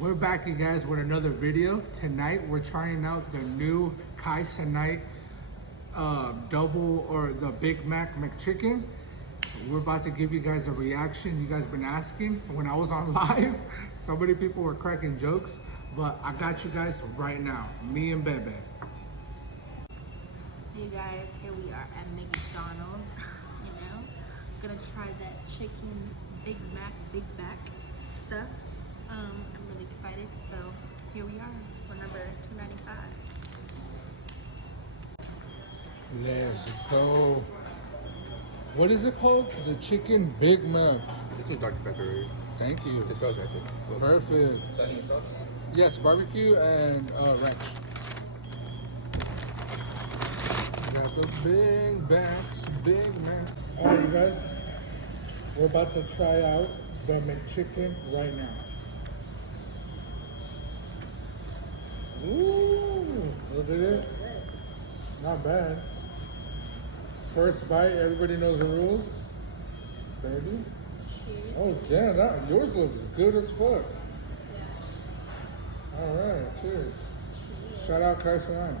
We're back, you guys, with another video. Tonight, we're trying out the new Kai Cenite double or the Big Mac McChicken. We're about to give you guys a reaction you guys been asking. When I was on live, so many people were cracking jokes, but I got you guys right now, me and Bebe. Hey guys, here we are at McDonald's, gonna try that chicken Big Mac, Big Back stuff. I'm really excited, so here we are for number $2.95. Let's go. What is it called? The chicken Big Mac. This is Dr. Pepper. Thank you. This sauce right there. Perfect. Dining sauce? Yes, barbecue and ranch. Got the Big Backs, Big Mac. All right, you guys. We're about to try out the McChicken right now. Ooh, look at it. Not bad. First bite, everybody knows the rules. Baby. Cheers. Oh, damn, yours looks good as fuck. Yeah. All right, cheers. Shout out Kai Cenite.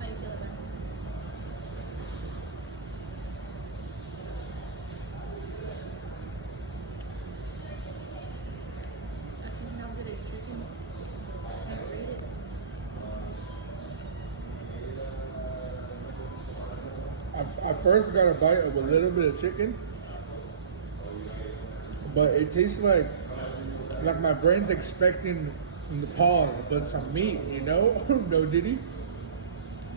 How you feel about it? That's how good is chicken. Can't rate it. I first got a bite of a little bit of chicken, but it tastes like my brain's expecting the pause, but some meat, you know? No diddy.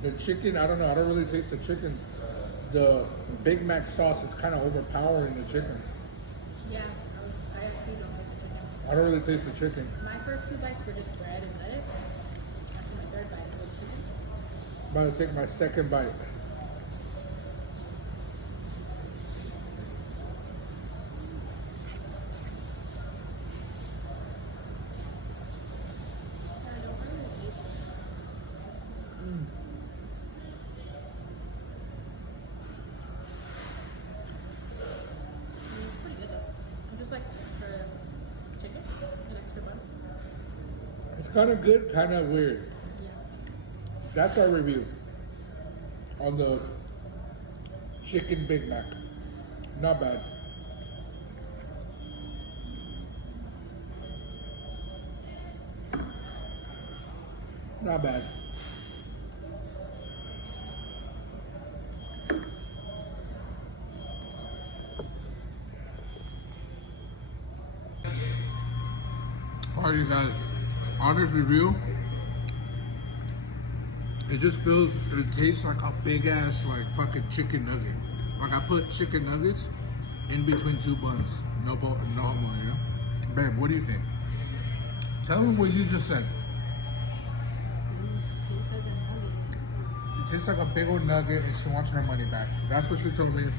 The chicken, I don't know, I don't really taste the chicken. The Big Mac sauce is kind of overpowering the chicken. Yeah, I actually don't taste the chicken. I don't really taste the chicken. My first 2 bites were just bread and lettuce. After my 3rd bite was chicken. I'm about to take my second bite. I don't really taste it. I mean, it's pretty good though. I'm just like extra chicken and extra bun. It's kind of good, kind of weird. Yeah. That's our review on the chicken Big Mac. Not bad. Not bad. Alright, you guys. Honest review. It just feels, it tastes like a big ass, like fucking chicken nugget. Like I put chicken nuggets in between 2 buns. No more, you know? Babe, what do you think? Tell them what you just said. Tastes like a nugget. It tastes like a big old nugget and she wants her money back. That's what she told me.